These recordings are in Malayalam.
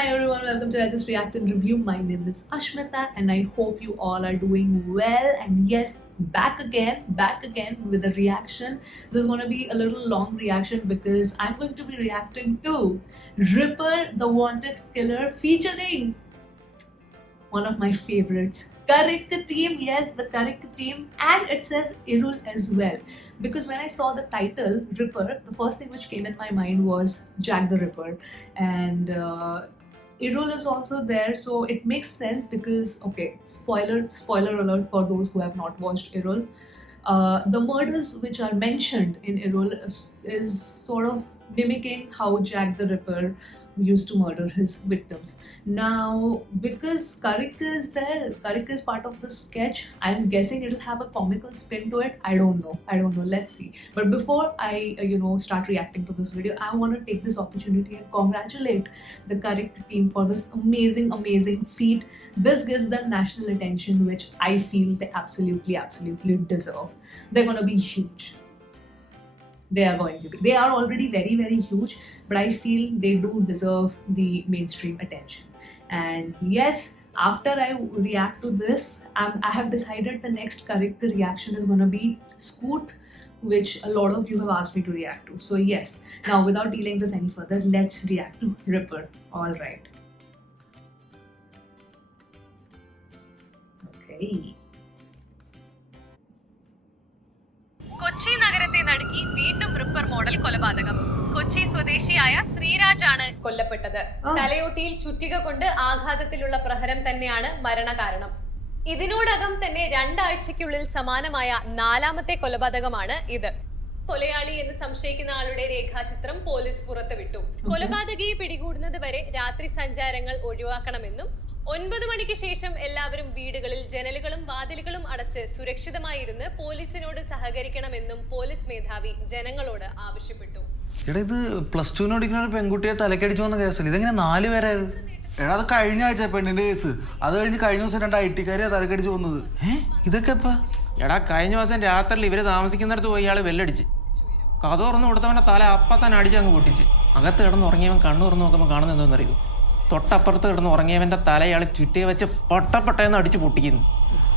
Hi everyone, welcome to I Just React and Review. My name is Ashmita and I hope you all are doing well. And yes, back again with a reaction. This is going to be a little long reaction because I'm going to be reacting to Ripper the Wanted Killer featuring one of my favorites, Karik team. Yes, the Karik team, and it says Irul as well. Because when I saw the title Ripper, the first thing which came in my mind was Jack the Ripper, and Irul is also there, so it makes sense because spoiler alert for those who have not watched Irul. The murders which are mentioned in Irul is sort of mimicking how Jack the Ripper used to murder his victims. Now, because Karik is there, Karik is part of the sketch, I'm guessing it'll have a comical spin to it. I don't know. Let's see. But before I, start reacting to this video, I want to take this opportunity and congratulate the Karik team for this amazing feat. This gives them national attention, which I feel they absolutely deserve. They're gonna be huge. They are already very huge, but I feel they do deserve the mainstream attention. And yes, after I react to this, I have decided the next correct reaction is going to be Scoot, which a lot of you have asked me to react to. So yes, now without delaying this any further, let's react to Ripper. All right. Okay. Kochi നഗരത്തെ നടുക്കി വീണ്ടും റിപ്പർ മോഡൽ കൊലപാതകം. കൊച്ചി സ്വദേശിയായ ശ്രീരാജാണ് കൊല്ലപ്പെട്ടത്. തലയോട്ടിയിൽ ചുറ്റിക കൊണ്ട് ആഘാതത്തിലുള്ള പ്രഹരം തന്നെയാണ് മരണകാരണം. ഇതിനോടകം തന്നെ 2 ആഴ്ചയ്ക്കുള്ളിൽ സമാനമായ 4ാമത്തെ കൊലപാതകമാണ് ഇത്. കൊലയാളി എന്ന് സംശയിക്കുന്ന ആളുടെ രേഖാചിത്രം പോലീസ് പുറത്തുവിട്ടു. കൊലപാതകയെ പിടികൂടുന്നത് വരെ രാത്രി സഞ്ചാരങ്ങൾ ഒഴിവാക്കണമെന്നും 9 മണിക്ക് ശേഷം എല്ലാവരും വീടുകളിൽ ജനലുകളും വാതിലുകളും അടച്ച് സുരക്ഷിതമായിരുന്ന് പോലീസിനോട് സഹകരിക്കണമെന്നും പോലീസ് മേധാവി ജനങ്ങളോട് ആവശ്യപ്പെട്ടു. എടാ, ഇത് +2 പഠിക്കുന്ന ഒരു പെൺകുട്ടിയെ തലക്കടിച്ചു വന്ന കേസല്ല. ഇതെങ്ങനെ 4 പേരായത്? എടാ, അത് കഴിഞ്ഞ ആഴ്ച പെണ്ണിന്റെ കേസ്. അത് കഴിഞ്ഞ് കഴിഞ്ഞ ദിവസം 2 IT-കാരെ തലക്കടിച്ചു വന്നത്. ഇതൊക്കെ എപ്പാ? എടാ, കഴിഞ്ഞ ദിവസം രാത്രിയിൽ ഇവര് താമസിക്കുന്നിടത്ത് പോയി ഇയാൾ വെല്ലടിച്ച് കഥ തുറന്ന് കൊടുത്തവന്റെ തല അപ്പത്തന്നെ അടിച്ചങ്ങ് പൊട്ടിച്ച്. അകത്ത് കിടന്ന് ഉറങ്ങിയവൻ കണ്ണു തുറന്ന് നോക്കുമ്പോൾ കാണുന്ന എന്തോന്നറിയോ? തൊട്ടപ്പുറത്ത് കിടന്ന് ഉറങ്ങിയവന്റെ തല ഇയാൾ ചുറ്റി വെച്ച് പൊട്ടപ്പെട്ടെന്ന് അടിച്ച് പൊട്ടിക്കുന്നു.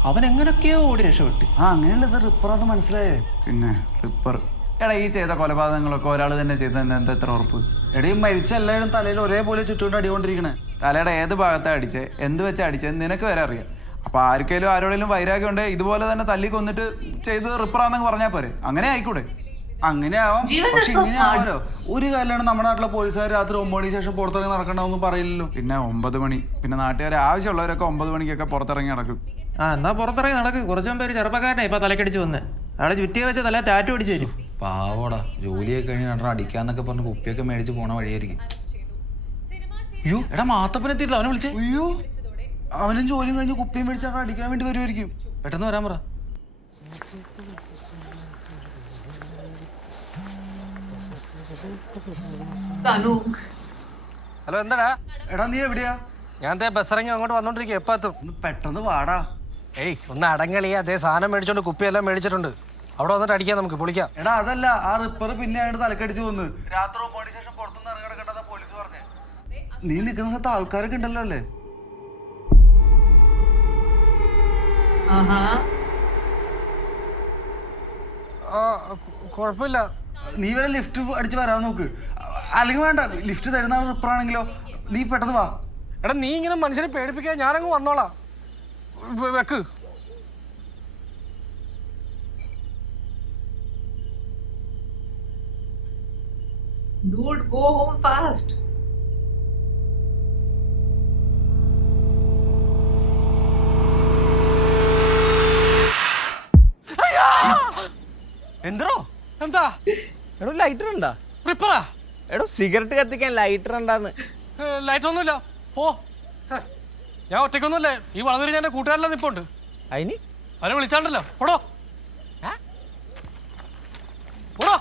അവൻ എങ്ങനെയൊക്കെയോ ഓടി രക്ഷപ്പെട്ട്. അങ്ങനെയല്ല, ഇത് റിപ്പറാന്ന് മനസ്സിലായേ. പിന്നെ റിപ്പർ എടാ, ഈ ചെയ്ത കൊലപാതകങ്ങളൊക്കെ ഒരാൾ തന്നെ ചെയ്തതെന്ന് എന്താ എത്ര ഉറപ്പ്? എടാ, ഈ മരിച്ച എല്ലാവരും തലയിൽ ഒരേപോലെ ചുറ്റുകൊണ്ട് അടികൊണ്ടിരിക്കണേ. തലയുടെ ഏത് ഭാഗത്താണ് അടിച്ചേ, എന്ത് വെച്ചാൽ അടിച്ചത് നിനക്ക് വരെ അറിയാം. അപ്പൊ ആർക്കെങ്കിലും ആരോടെങ്കിലും വൈരാഗ്യം ഉണ്ടേ ഇതുപോലെ തന്നെ തല്ലി കൊന്നിട്ട് ചെയ്ത് റിപ്പറാന്നൊക്കെ പറഞ്ഞാൽ പോരെ. അങ്ങനെ ആയിക്കൂടെ? അങ്ങനെ ആവാം. പക്ഷെ ഇങ്ങനെ ആവാലോ. ഒരു കാലാണ് നമ്മുടെ നാട്ടിലെ പോലീസുകാർ രാത്രി 9 മണിക്ക് ശേഷം പുറത്തിറങ്ങി നടക്കണമെന്നും പറയില്ലല്ലോ. പിന്നെ 9 മണി, പിന്നെ നാട്ടുകാരെ ആവശ്യമുള്ളവരൊക്കെ 9 മണിക്കൊക്കെ പുറത്തിറങ്ങി നടക്കും. എന്നാ പുറത്തിറങ്ങി നടക്ക്. കുറച്ചു മുമ്പ് ഒരു ചെറുപ്പക്കാരനെ ഇപ്പൊ തലക്കടിച്ച് വന്ന് അവിടെ ചുറ്റിയെ വെച്ച തല ടാറ്റു അടിച്ചു തരും. പാവോടാ, ജോലിയൊക്കെ കഴിഞ്ഞ് നടന്ന് അടിക്കാന്നൊക്കെ പറഞ്ഞ് കുപ്പിയൊക്കെ മേടിച്ച് പോണ വഴിയായിരിക്കും. അയ്യോ, എടാ, മാത്തപ്പനെത്തിയിട്ടില്ല. അവനെ വിളിച്ചേ. അയ്യോ, അവനും ജോലിയും കഴിഞ്ഞ് കുപ്പിയും മേടിച്ചാൽ അടിക്കാൻ വേണ്ടി വരുമായിരിക്കും. പെട്ടെന്ന് വരാൻ പറ. ഹലോ, എന്താടാ? എടാ, നീ എവിടെയാ? ഞാൻ ബസ് ഇറങ്ങി അങ്ങോട്ട് വന്നോണ്ടിരിക്കും. എപ്പോ എത്തും? ഒന്ന് പെട്ടെന്ന് വാടാ. ഏയ്, ഒന്ന് അടങ്ങളിയാ. അതേ സാധനം മേടിച്ചോണ്ട് കുപ്പിയെല്ലാം മേടിച്ചിട്ടുണ്ട്. അവിടെ വന്നിട്ട് അടിക്കാം, നമുക്ക് പൊളിക്കാം. എടാ, അതല്ല, ആ റിപ്പർ പിന്നെ അയാളുടെ തലക്കടിച്ചു വന്ന് രാത്രി 9 മണിക്ക് ശേഷം പുറത്തുനിന്ന് ഇറങ്ങിടക്കണ്ടെന്നാ പോലീസ് പറഞ്ഞേ. നീ നിൽക്കുന്ന സ്ഥലത്ത് ആൾക്കാരൊക്കെ ഉണ്ടല്ലോ അല്ലേ? കുഴപ്പമില്ല. നീ വരെ ലിഫ്റ്റ് അടിച്ച് വരാൻ നോക്ക്. അല്ലെങ്കിൽ വേണ്ട, ലിഫ്റ്റ് തരുന്ന റിപ്പറാണെങ്കിലോ. നീ പെട്ടെന്ന് വാ. എടാ, നീ ഇങ്ങനെ മനുഷ്യനെ പേടിപ്പിക്കാൻ ഞാനങ്ങ് വന്നോളാം. വെക്ക്. Dude, go home fast. എന്തോ എന്താ? എടോ, ലൈറ്റർ ഉണ്ടാ? റിപ്പറാ? എടോ, സിഗരറ്റ് കത്തിക്കാൻ ലൈറ്റർ ഉണ്ടാന്ന്. ലൈറ്റ് ഒന്നുമില്ല. ഓ, ഞാൻ ഒറ്റയ്ക്കൊന്നുമല്ലേ. ഈ വളർന്നു ഞാൻ കൂട്ടുകാരെല്ലാം നിപ്പുണ്ട്. അതിന് അവരെ വിളിച്ചാണ്ടല്ലോ. ഓടോ ഓടോ.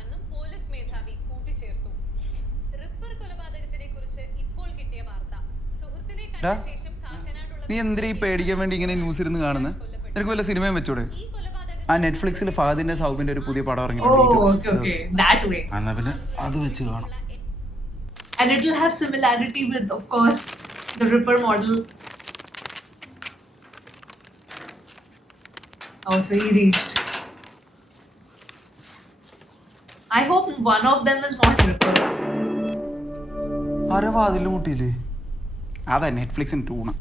ണെന്നും പോലീസ് മേധാവി കൂട്ടിച്ചേർത്തു. റിപ്പർ കൊലപാതകത്തിനെ കുറിച്ച് ഇപ്പോൾ കിട്ടിയ വാർത്ത സുഹൃത്തിനെ കണ്ട ശേഷം കാക്കനാടുള്ള നീ എന്തിനാ ഈ പേടിക്കാൻ വേണ്ടി ഇങ്ങനെ ന്യൂസ് ഇരുന്ന് കാണുന്നത്? നിനക്ക് വല്ല സിനിമയും വെച്ചൂടെ? ആ നെറ്റ്ഫ്ലിക്സിൽ ഫഹദിന്റെ സൗബിന്റെ ഒരു പുതിയ പടം ഇറങ്ങിയിട്ടുണ്ട്. That way. എന്നാ പിന്നെ അത് വെച്ച് കാണാം. And it will have similarity with, of course, the Ripper model. Oh, so he reached. I hope one of them is not Ripper. ആരോ വാതിൽ മുട്ടിയില്ലേ? അതാ നെറ്റ്ഫ്ലിക്സിന് ടൂണ്.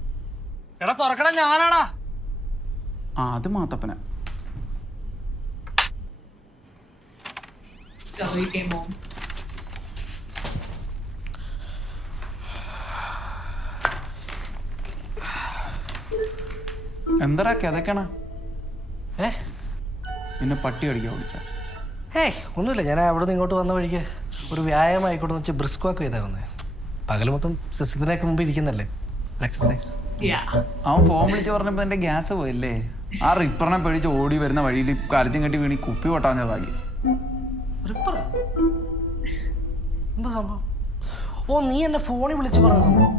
എടാ തുറക്കണ ഞാനാടാ. ആ അത് മാത്തപ്പന. So he came home. എന്താടാ കിതക്കണ? ഏ പിന്നെ പട്ടി അടിക്കാൻ വിളിച്ച? ഏയ് ഒന്നുമില്ല, ഞാൻ അവിടെ നിന്ന് ഇങ്ങോട്ട് വന്ന വഴിക്ക് ഒരു വ്യായാമം ആയിക്കോട്ടെ എന്ന് വെച്ചാൽ ബ്രിസ്ക് വാക്ക് ചെയ്താൽ വന്നത്. പകൽ മൊത്തം സിസ്റ്റത്തിനൊക്കെ മുമ്പ് ഇരിക്കുന്നല്ലേ, എക്സസൈസ്. Yeah. അവൻ ഫോൺ വിളിച്ച് പറഞ്ഞപ്പോ എന്റെ ഗ്യാസ് പോയല്ലേ. ആ റിപ്പറിനെ പേടിച്ച് ഓടി വരുന്ന വഴിയിൽ കരച്ചും കെട്ടി വീണി കുപ്പി പൊട്ടാൻ ഭാഗ്യം. റിപ്പറാ? എന്താ സംഭവം? ഓ, നീ എന്നെ ഫോണിൽ വിളിച്ച് പറഞ്ഞ സംഭവം.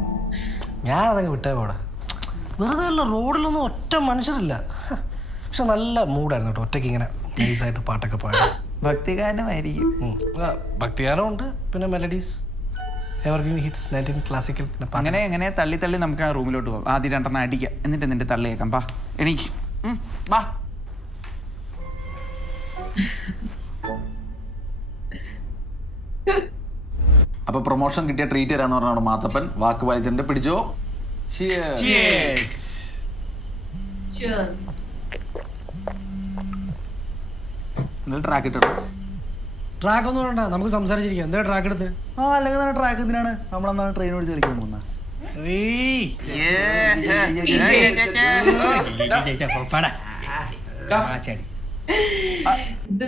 ഞാനതങ്ങ് വിട്ടേ പോടാ. വെറുതെ അല്ല, റോഡിലൊന്നും ഒറ്റ മനുഷ്യരില്ല. പക്ഷെ നല്ല മൂഡായിരുന്നു കേട്ടോ, ഒറ്റയ്ക്ക് ഇങ്ങനെ നൈസായിട്ട് പാട്ടൊക്കെ പാടി. ഭക്തിഗാനമായിരിക്കും. ഭക്തിഗാനം ഉണ്ട്, പിന്നെ മെലഡീസ്, എവർഗ്രീൻ ഹിറ്റ്സ്, 19 ക്ലാസിക്കൽ. അങ്ങനെ എങ്ങനെ തള്ളി തള്ളി നമുക്ക് ആ റൂമിലോട്ട് പോകാം. ആദ്യം 2 അടിക്കാം, എന്നിട്ട് നിന്റെ തള്ളിയേക്കാം. ബാ എണീക്ക്. ബാ. അപ്പൊ പ്രൊമോഷൻ കിട്ടിയ ട്രീറ്റ് തരാന്ന് പറഞ്ഞാണ് മാത്തപ്പൻ. വാക്ക് പാലിച്ചിട്ടുണ്ട്. പിടിച്ചോ. Cheers. ട്രാക്ക് ഇട്ടോ. ട്രാക്ക് ഒന്നും വേണ്ട, നമുക്ക് സംസാരിച്ചിരിക്കാം. എന്താ ട്രാക്ക് എടുത്ത്? ആ അല്ലെങ്കിൽ തന്നെ ട്രാക്ക് എന്തിനാണ്? നമ്മളെന്നാണ് ട്രെയിൻ ഓടിച്ച് കളിക്കാൻ പോകുന്നത്.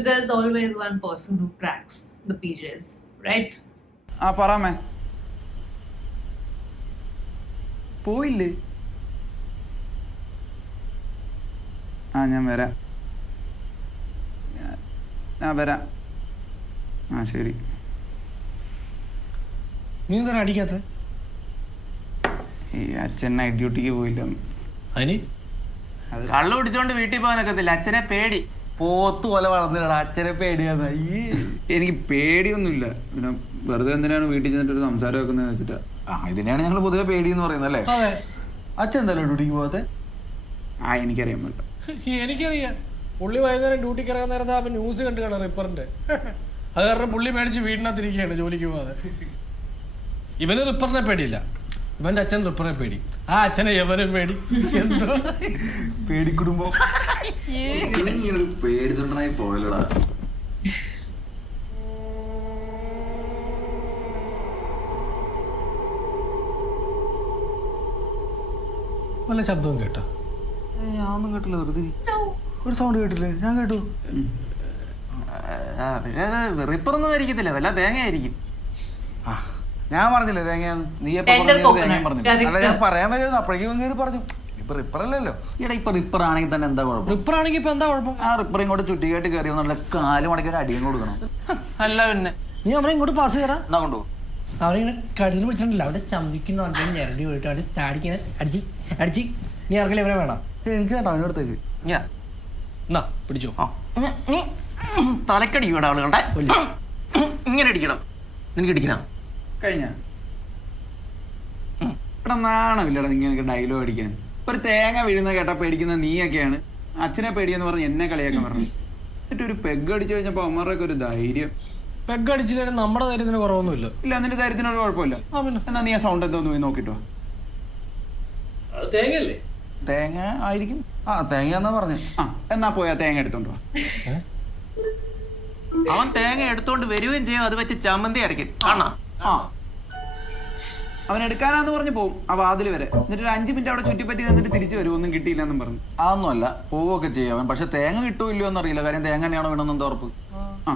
There's always one person who cracks the PJs, right? ആ പറയാമേ. പോയില്ലേ? ആ ഞാൻ വരാം. ഞാൻ വരാം. ആ ശരി. നീ എന്താണ് അടിക്കാത്ത? ഈ അച്ഛൻ നൈറ്റ് ഡ്യൂട്ടിക്ക് പോയില്ല. അതിന് കള്ളു പിടിച്ചോണ്ട് വീട്ടിൽ പോകാനൊക്കത്തില്ല, അച്ഛനെ പേടി. പോത്ത് പോലെ വളർന്നില്ലടാ, അച്ഛനെ പേടിയാന്ന്. എനിക്ക് പേടിയൊന്നുമില്ല. പിന്നെ വെറുതെ എന്തിനാണ് വീട്ടിൽ ചെന്നിട്ട് ഒരു സംസാരം വെക്കുന്നതെന്ന് വെച്ചിട്ടാ. ഇതിനെയാണ് ഞങ്ങൾ പൊതുവെ പേടി എന്ന് പറയുന്നത് അല്ലേ? അതെ, അച്ഛൻ എന്തായാലും ഡ്യൂട്ടിക്ക് പോകാത്തെ? ആ എനിക്കറിയാൻ പറ്റില്ല. എനിക്കറിയാം. പുള്ളി വൈകുന്നേരം ഡ്യൂട്ടിക്ക് ഇറങ്ങാൻ നേരത്തെ അവൻ ന്യൂസ് കണ്ടു കാണാം റിപ്പറിന്റെ. അത് കാരണം പുള്ളി മേടിച്ച് വീടിനകത്തിരിക്കുകയാണ് ജോലിക്ക് പോകാതെ. ഇവന് റിപ്പറിനെ പേടിയില്ല, ഇവന്റെ അച്ഛൻ റിപ്പറിനെ പേടി. ആ അച്ഛനെ യവനും പേടി. എന്തോ പേടിക്കുടുമ്പോ പേടിതൊണ്ടായി പോയല്ലടാ. വല്ല ശബ്ദവും കേട്ടോ? ഞാനൊന്നും കേട്ടില്ല. വെറുതെ ഒരു സൗണ്ട് കേട്ടില്ലേ? ഞാൻ കേട്ടു. പക്ഷേ റിപ്പറൊന്നും ആയിരിക്കത്തില്ല, വല്ല തേങ്ങ ആയിരിക്കും. ഞാൻ പറഞ്ഞില്ലേ തേങ്ങയാന്ന്? നീ Tender coconut. പറഞ്ഞു. അല്ല ഞാൻ പറയാൻ വരുമായിരുന്നു, അപ്പോഴേക്കും കയറി പറഞ്ഞു. ഇപ്പൊ റിപ്പറല്ലല്ലോ. ഈടാ ഇപ്പൊ റിപ്പർ ആണെങ്കിൽ തന്നെ എന്താ കുഴപ്പം? റിപ്പർ ആണെങ്കിൽ ഇപ്പൊ എന്താ കുഴപ്പം? ആ റിപ്പർ ഇങ്ങോട്ട് ചുറ്റിക്കായിട്ട് കയറി വന്നുള്ള 4 മണിക്ക് ഒരു അടിയും കൊടുക്കണം. അല്ല പിന്നെ നീ അവനെ ഇങ്ങോട്ട് പാസ് ചെയ്യടാ. എന്നാ കൊണ്ടുപോകും. അവനിങ്ങനെ കഴുതിന് പിടിച്ചിട്ടില്ല, അവിടെ ചന്തിക്കുന്ന ഞരടി പോയിട്ട് അവിടെ ചാടിങ്ങനെ അടിച്ച് അടിച്ച്. നീ ഇറങ്ങലേ ഇവനെ വേണം. എനിക്ക് വേണ്ട അവനടുത്തേക്ക്. എന്നാ പിടിച്ചോ. തലക്കടി ഇവിടെ ആളുകളുടെ ഇങ്ങനെ അടിക്കണം. നിനക്ക് അടിക്കണം കഴിഞ്ഞ ഇവിടെ നാണമില്ലടാ ഇങ്ങനെയൊക്കെ ഡയലോഗ് അടിക്കാൻ. ഒരു തേങ്ങ വീഴുന്ന കേട്ടാ പേടിക്കുന്ന നീയൊക്കെയാണ്. അച്ഛനെ പേടിയെന്ന് പറഞ്ഞ് എന്നെ കളിയാക്കാൻ പറഞ്ഞു. എന്നിട്ട് ഒരു പെഗ് അടിച്ചു കഴിഞ്ഞപ്പോ അമ്മമാരൊക്കെ ഒരു ധൈര്യം. പെഗ് അടിച്ചില്ലെങ്കിൽ നമ്മുടെ ധൈര്യത്തിന് കുറവൊന്നുമില്ല. ഇല്ല എന്നിട്ട് ധൈര്യത്തിനൊരു കുഴപ്പമില്ല. എന്നാ നീ ആ സൗണ്ട് എന്തോന്ന് പോയി നോക്കിട്ടോ. തേങ്ങയല്ലേ? തേങ്ങ ആയിരിക്കും. ആ തേങ്ങ എന്നാ പറഞ്ഞു. ആ എന്നാ പോയാ തേങ്ങ എടുത്തോണ്ടോ. അവൻ തേങ്ങ എടുത്തോണ്ട് വരികയും ചെയ്യും, അത് വെച്ച് ചമ്മന്തി അരയ്ക്കും. കാണാ ആ അവൻ എടുക്കാനാന്ന് പറഞ്ഞ് പോവും ആ വാതിൽ വരെ. എന്നിട്ട് ഒരു 5 മിനിറ്റ് അവിടെ ചുറ്റിപ്പറ്റി നിന്നിട്ട് തിരിച്ചു വരും. ഒന്നും കിട്ടിയില്ലെന്നും പറഞ്ഞു. അതൊന്നുമല്ല, പോവുകയൊക്കെ ചെയ്യും അവൻ. പക്ഷെ തേങ്ങ കിട്ടൂല്ലോ എന്നറിയില്ല. കാര്യം തേങ്ങ തന്നെയാണോ വേണമെന്ന് എന്താ ഉറപ്പ്? ആ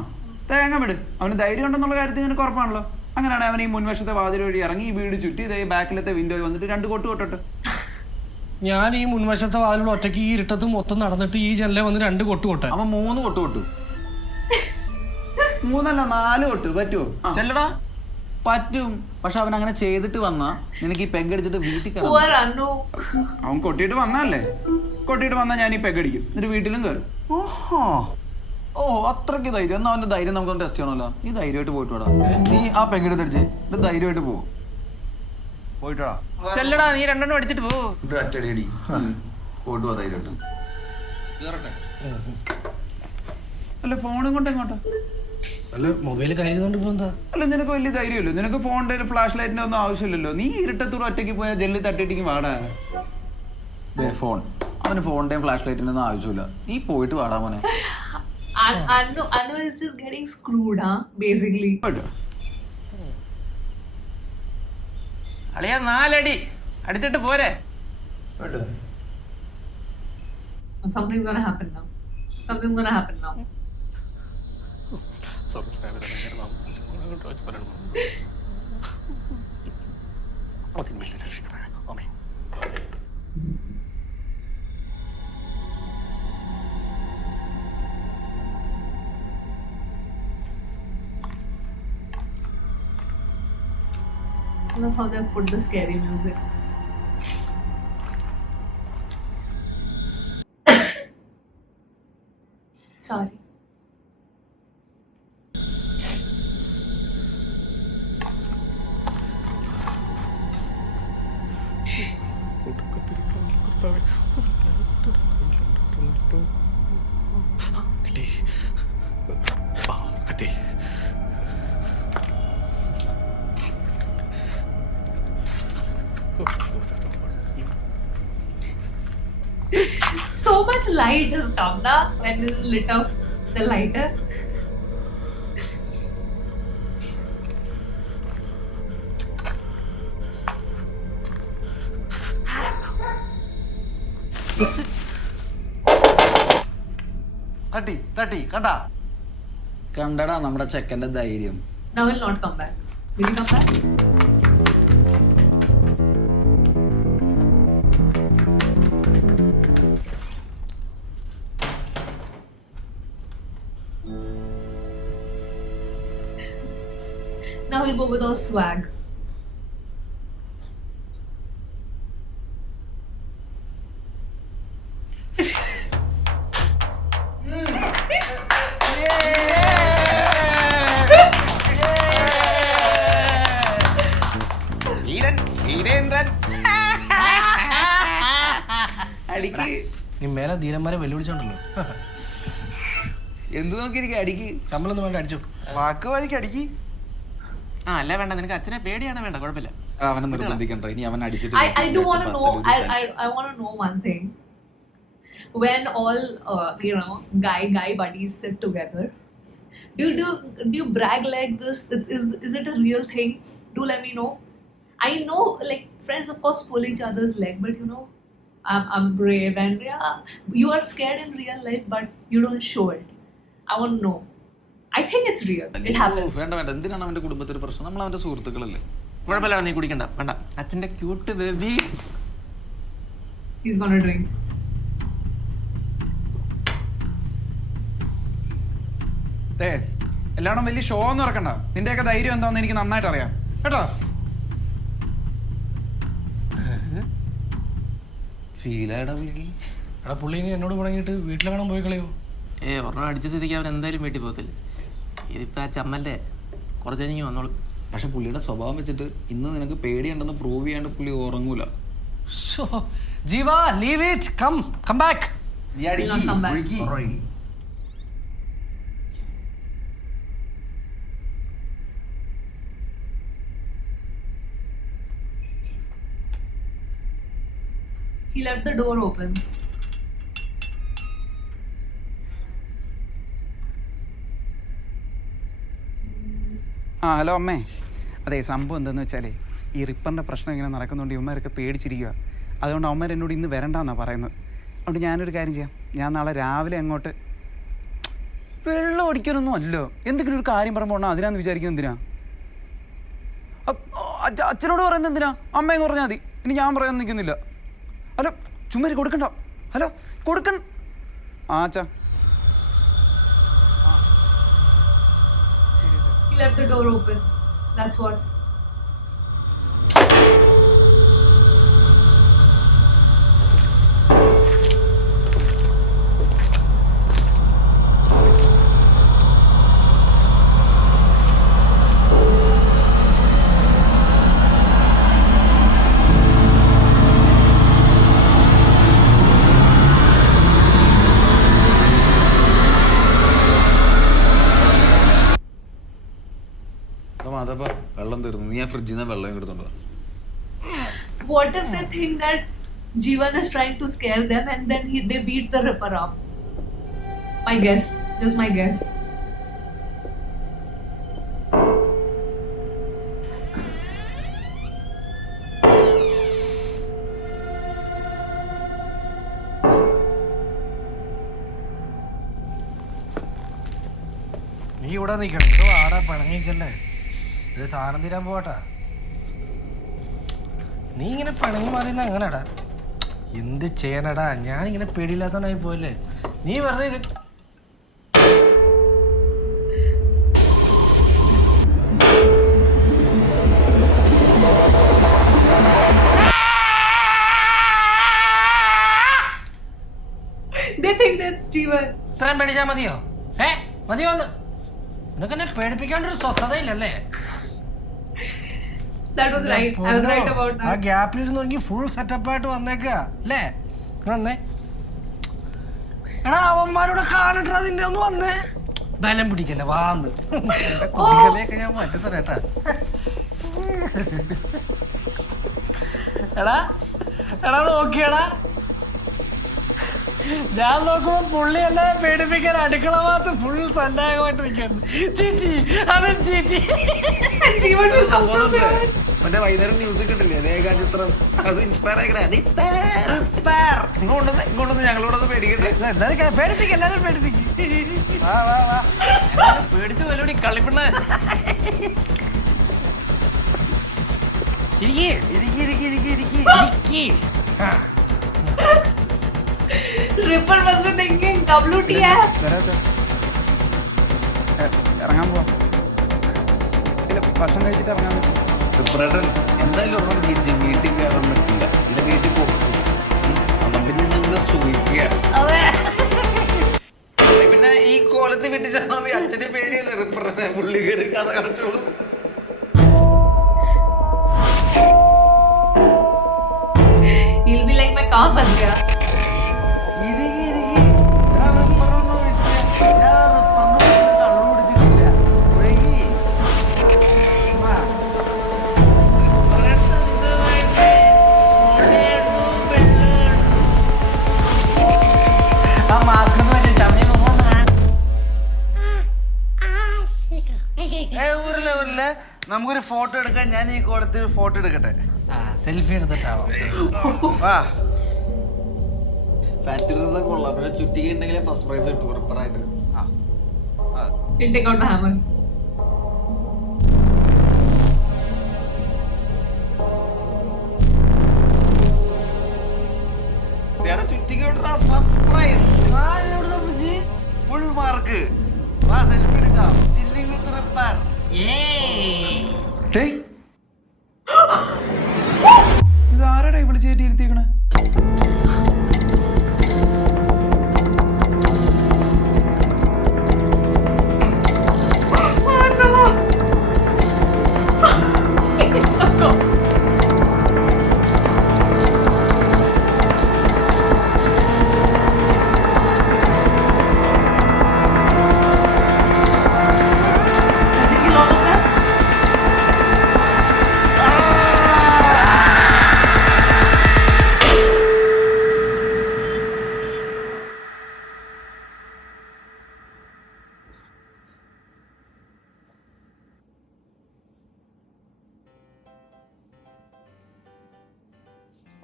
തേങ്ങ വിട്. അവന് ധൈര്യം ഉണ്ടെന്നുള്ള കാര്യത്തിൽ നിനക്ക് ഉറപ്പാണല്ലോ. അങ്ങനെയാണെങ്കിൽ അവൻ ഈ മുൻവശത്തെ വാതിൽ വഴി ഇറങ്ങി ഈ വീട് ചുറ്റി ഇതേ ബാക്കിലത്തെ വിൻഡോയിൽ വന്നിട്ട് 2 കൊട്ട് കൊട്ടട്ടെ. ഞാൻ ഈ മുൻവശത്തെ വാതിലൂടെ ഒറ്റയ്ക്ക് ഈ ഇരുട്ടത്ത് മൊത്തം നടന്നിട്ട് ഈ ജനലെ വന്ന് 2 കൊട്ട് കൊട്ടെ. അവൻ 3 കൊട്ട് കൊട്ടു. 3 അല്ല 4 കൊട്ട് പറ്റുമോ? ചെല്ലടാ പറ്റും. പക്ഷെ അവൻ അങ്ങനെ ചെയ്തിട്ട് വന്നാ നിനക്ക് ഈ പെഗ് അടിച്ചിട്ട് വീട്ടിൽ കയറാം. Poor Anu. അവൻ കൊട്ടിയിട്ട് വന്നല്ലേ. കൊട്ടിയിട്ട് വന്നാൽ ഞാൻ ഈ പെഗ് അടിക്കും. എന്നിട്ട് വീട്ടിലും കയറും. ഓഹോ ഓ അത്രയ്ക്ക് ധൈര്യം. എന്നാ അവന്റെ ധൈര്യം നമുക്കൊന്ന് ടെസ്റ്റ് ചെയ്യണമല്ലോ. നീ ധൈര്യമായിട്ട് പോയിട്ട് വേടാ. നീ ആ പെങ്കെടുത്ത് അടിച്ച് ഇത് ധൈര്യമായിട്ട് പോകും. പോയിട്ടാ ചെല്ലടാ, നീ 2 എണ്ണം അടിച്ചിട്ട് പോ. ഇവിടെ അറ്റടി അടി പോയിട്ട് പോ ധൈര്യമായിട്ട്. അല്ല ഫോണും കൊണ്ട് എങ്ങോട്ടാ? അല്ല മൊബൈൽ കയ്യിലുകൊണ്ട് ഇപ്പൊ എന്താ? അല്ല നിനക്ക് വലിയ ധൈര്യമല്ലോ. നിനക്ക് ഫോണിന്റെ ഫ്ലാഷ് ലൈറ്റിന്റെ ഒന്നും ആവശ്യമില്ലല്ലോ. നീ ഇരുട്ടത്തൂടെ ഒറ്റയ്ക്ക് പോയാൽ ജെല്ലി തട്ടിയിട്ടേക്ക് വാടാ. ഫോൺ അവന് ഫോണിന്റെയും ഫ്ലാഷ് ലൈറ്റിന്റെ ഒന്നും ആവശ്യമില്ല. നീ പോയിട്ട് വാടാ മോനെ. Anu is just getting screwed, huh? Basically. അളിയാ 4 അടി അടിച്ചിട്ട് പോരെ. Something's gonna happen now. Something's gonna happen now. I love how they put the scary music. Sorry. So much light has come now when this is lit up the lighter. തട്ടി കണ്ടാ? കണ്ടടാ നമ്മുടെ ചെക്കന്റെ ധൈര്യം. Now will not come back. Will he come back? Now we'll go with all swag. അടിക്ക്. നീ മേലെ ധീരന്മാരെ വെല്ലുവിളിച്ചോണ്ടല്ലോ. എന്ത് നോക്കിയിരിക്കും? അടിക്ക്. ശമ്പളം ഒന്നും വേണ്ട, അടിച്ചു. വാക്ക് വലിക്ക് അടിക്ക്. ആ അല്ല വേണ്ട, നിനക്ക് അച്ഛനെ പേടിയാണ്, വേണ്ട കുഴപ്പമില്ല. അവനെ നിർബന്ധിക്കണ്ട. ഇനി അവൻ അടിച്ചിട്ട് I do want to know. I want to know one thing. When all guy buddies sit together, do you brag like this? Is it a real thing? Do let me know. I know, like, friends of course pull each other's leg, but you know, I'm brave and yeah, you are scared in real life, but you don't show it. I want to know. I think it's real. It happens. വേണ്ട വേണ്ട. എന്തിനാണ് അവന്റെ കുടുംബത്തിൽ പ്രശ്നം? നമ്മൾ അവന്റെ സുഹൃത്തുക്കളല്ലേ. കുഴപ്പമില്ല, നീ കുടിക്കണ്ട, വേണ്ട. അച്ഛന്റെ cute baby. He's gonna drink. എല്ലാവരും വലിയ ഷോ ഒന്നും ഇറക്കണ്ട. നിന്റെയൊക്കെ ധൈര്യം എന്താണെന്ന് എനിക്ക് നന്നായിട്ട് അറിയാം കേട്ടോ. ഫീലായിടാ പുള്ളിക്ക്. എടാ പുള്ളി ഇനി എന്നോട് തുടങ്ങിയിട്ട് വീട്ടിലെങ്ങാനും പോയി കളയോ? ഒരെണ്ണം അടിച്ച സ്ഥിതിക്ക് അവൻ എന്തായാലും വീട്ടിൽ പോകത്തില്ല. ഇതിപ്പോ ആ ചമ്മന്റെ കുറച്ച് കഴിഞ്ഞ് വന്നോളൂ. പക്ഷെ പുള്ളിയുടെ സ്വഭാവം വെച്ചിട്ട് ഇന്ന് നിനക്ക് പേടിയുണ്ടെന്ന് പ്രൂവ് ചെയ്യാണ്ട് പുള്ളി ഉറങ്ങൂല. Jeeva, leave it, come back. He'll not come back. He left the door open. Hello അമ്മേ. അതെ, സംഭവം എന്താണെന്ന് വെച്ചാൽ ഈ റിപ്പറിൻ്റെ പ്രശ്നം ഇങ്ങനെ നടക്കുന്നുണ്ട്. ഇവന്മാരൊക്കെ പേടിച്ചിരിക്കുക. അതുകൊണ്ട് അമ്മ എന്നോട് ഇന്ന് വരണ്ടെന്നാണ് പറയുന്നത്. അതുകൊണ്ട് ഞാനൊരു കാര്യം ചെയ്യാം. ഞാൻ നാളെ രാവിലെ അങ്ങോട്ട്. വെള്ളം അടിക്കാനൊന്നും അല്ലോ, എന്തെങ്കിലും ഒരു കാര്യം പറയുമ്പോൾ അതിനാന്ന് വിചാരിക്കുന്നത് എന്തിനാ? അച്ഛനോട് പറയുന്നത് എന്തിനാ? അമ്മയും പറഞ്ഞാൽ മതി. ഇനി ഞാൻ പറയാൻ നിൽക്കുന്നില്ല. ഹലോ, ചുമ്മാരി കൊടുക്കണ്ട. ഹലോ, കൊടുക്കണ്ട. അച്ഛാ. He left the door open. That's what. നീ ആ ഫ്രിഡ്ജിൽ നിന്ന് വെള്ളം എടുത്തോണ്ട് What if they think that Jeevan is trying to scare them and then they beat the Ripper up? My guess, just my guess. നീ ഇവിടെ നിൽക്കണം, ഇത് ആടാ പിണങ്ങിക്കല്ലേ, ഇത് സാധനം തീരാൻ പോവാട്ടാ. നീ ഇങ്ങനെ പിണങ്ങി മാറിയുന്ന എങ്ങനെടാ? എന്ത് ചെയ്യാനടാ, ഞാനിങ്ങനെ പേടിയില്ലാത്തവനായി പോയല്ലേ. നീ വെറുതെ ഇത് They think that's Jeevan. ഇത്രയും പേടിച്ചാ മതിയോ? മതിയോ? നിനക്ക് എന്നെ പേടിപ്പിക്കാണ്ടൊരു സ്വസ്ഥതയില്ലല്ലേ? That was right. I was right about ആ that. ഗ്യാപ്പിലിരുന്നെങ്കിൽ ഫുൾ സെറ്റപ്പ് ആയിട്ട് വന്നേക്ക അല്ലേ? വന്നേ എടാ, അവന്മാരോട് കാണട്ടെ, അതിന്റെ ഒന്ന് വന്നേ. ബലം പിടിക്കല്ലേ, വാന്ന് കുട്ടികളെയൊക്കെ ഞാൻ മാറ്റത്തരേട്ടാ. എടാ എടാ നോക്കിയടാ, ഞാൻ നോക്കുമ്പോ പുള്ളി എന്നെ പേടിപ്പിക്കാൻ അടുക്കള ഭാഗത്ത് ഫുൾ സന്നാഹമായിട്ട് നിൽക്കുന്നു. ചീറ്റി, അത് ചീറ്റി. Jeevan will come from there. മറ്റേ വൈകുന്നേരം ന്യൂസ് കിട്ടില്ലേ, രേഖാചിത്രം, അത് ഇൻസ്പയർ ആയിക്കൊണ്ടെന്ന് ഞങ്ങളോടൊന്ന് പേടിക്കട്ടെ. എല്ലാരും പേടിപ്പിക്കും, എല്ലാരും പേടിപ്പിക്കും. പേടിച്ചു വല്ലൂടി കളിപ്പിണ്ണ. Ripper must be thinking WTF. ഇറങ്ങാൻ പോവാം. ഇല്ല, ഭക്ഷണം കഴിച്ചിട്ട് ഇറങ്ങാൻ പറ്റും. റിപ്പറേട്ടൻ എന്തായാലും ഒരെണ്ണം തിരിച്ച് വീട്ടിൽ കയറാൻ പറ്റില്ല, ഇല്ല വീട്ടിൽ പോകും. അപ്പം പിന്നെ ഞങ്ങൾ സൂഹിക്കുക. പിന്നെ ഈ കോലത്ത് വീട്ടിൽ ചെന്നാൽ മതി, അച്ഛന് പേടിയല്ലേ റിപ്പറേട്ടനെ, പുള്ളി കയറി കഥ കടച്ചോളൂ. He'll be like, मैं कहाँ फंस गया? നമുക്കൊരു ഫോട്ടോ എടുക്കാൻ, ഞാൻ ഈ കോലത്തിൽ ഫോട്ടോ എടുക്കട്ടെ. സെൽഫി എടുത്തിട്ടാവാം. ഫാൻസി ഡ്രസ്സൊക്കെ കൊള്ളാം, പക്ഷെ ചുറ്റിക ഉണ്ടെങ്കിൽ ഫസ്റ്റ് പ്രൈസ് കിട്ടും റിപ്പറായിട്ട്. He'll take out the hammer. ചുറ്റിക first prize, full mark. Selfie എടുക്കാം. ചില്ലിംഗ് വിത്ത് റിപ്പർ. ഇത് ആരാടാ വിളിച്ച് കയറ്റി ഇരുത്തിക്കണേ?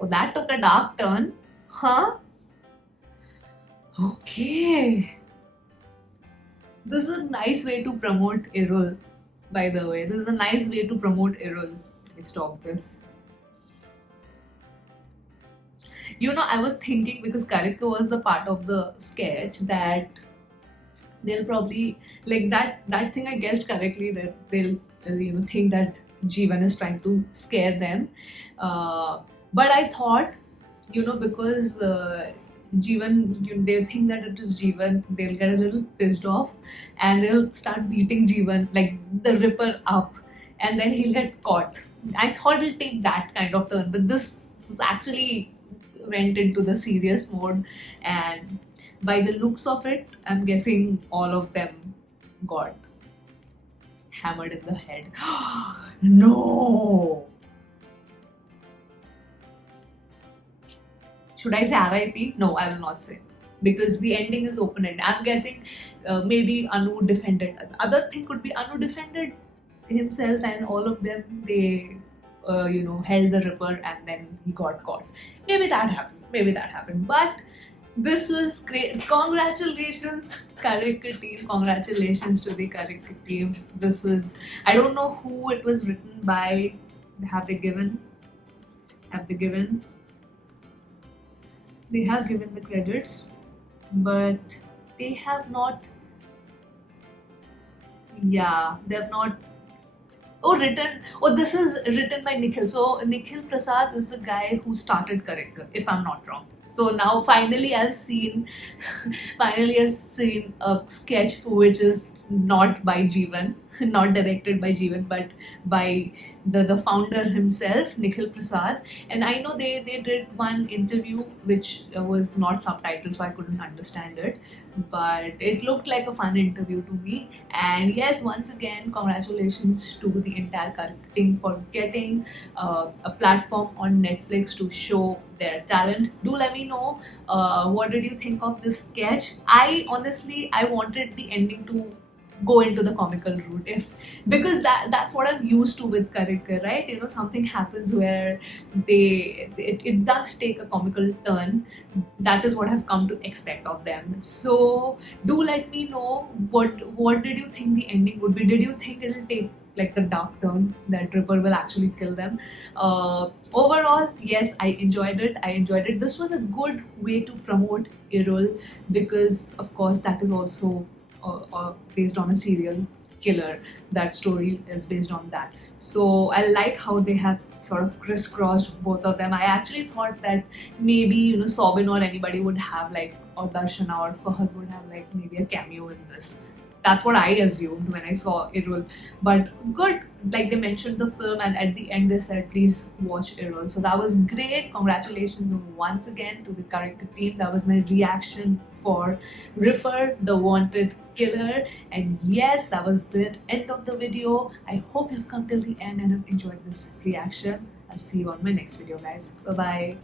Oh, that took a dark turn. Huh? Okay. This is a nice way to promote Errol, by the way. This is a nice way to promote Errol. Let's stop this. You know, I was thinking, because Karika was the part of the sketch, that they'll probably, like that thing I guessed correctly, that they'll think that Jeevan is trying to scare them. But I thought, because Jeevan, they think that it is Jeevan, they'll get a little pissed off and they'll start beating Jeevan, like the Ripper up, and then he'll get caught. I thought it'll take that kind of turn, but this actually went into the serious mode, and by the looks of it, I'm guessing all of them got hammered in the head. No! Should I say RIP? No, I will not say. Because the ending is open-ended. I'm guessing maybe Anu defended. The other thing could be Anu defended himself and all of them, they held the Ripper and then he got caught. Maybe that happened. But this was great. Congratulations, Karike team. Congratulations to the Karike team. This was, I don't know who it was written by. Have they given? They have given the credits, but they have not. Yeah, they have not. Written. This is written by Nikhil. So Nikhil Prasad is the guy who started Karike, if I'm not wrong. So now finally I've seen a sketch which is not by Jeevan, not directed by Jeevan, but by the founder himself, Nikhil Prasad. And I know they did one interview which was not subtitled, so I couldn't understand it. But it looked like a fun interview to me. And yes, once again, congratulations to the entire Karike team for getting a platform on Netflix to show their talent. Do let me know what did you think of this sketch. I wanted the ending to go into the comical route, because that's what I'm used to with Karike, right? Something happens where it does take a comical turn. That is what I've come to expect of them. So do let me know what did you think the ending would be. Did you think it'll take like the dark turn that Ripper will actually kill them? Overall, yes, I enjoyed it. This was a good way to promote Errol, because of course that is also based on a serial killer. That story is based on that. So I like how they have sort of crisscrossed both of them. I actually thought that maybe Sobin or anybody would have or Darshana or Fahad would have maybe a cameo in this. That's what I assumed when I saw Errol. But good, like they mentioned the film, and at the end they said, please watch Errol. So that was great. Congratulations once again to the Karike team. That was my reaction for Ripper, the wanted killer. And yes, that was the end of the video. I hope you've come till the end and have enjoyed this reaction. I'll see you on my next video, guys. Bye-bye.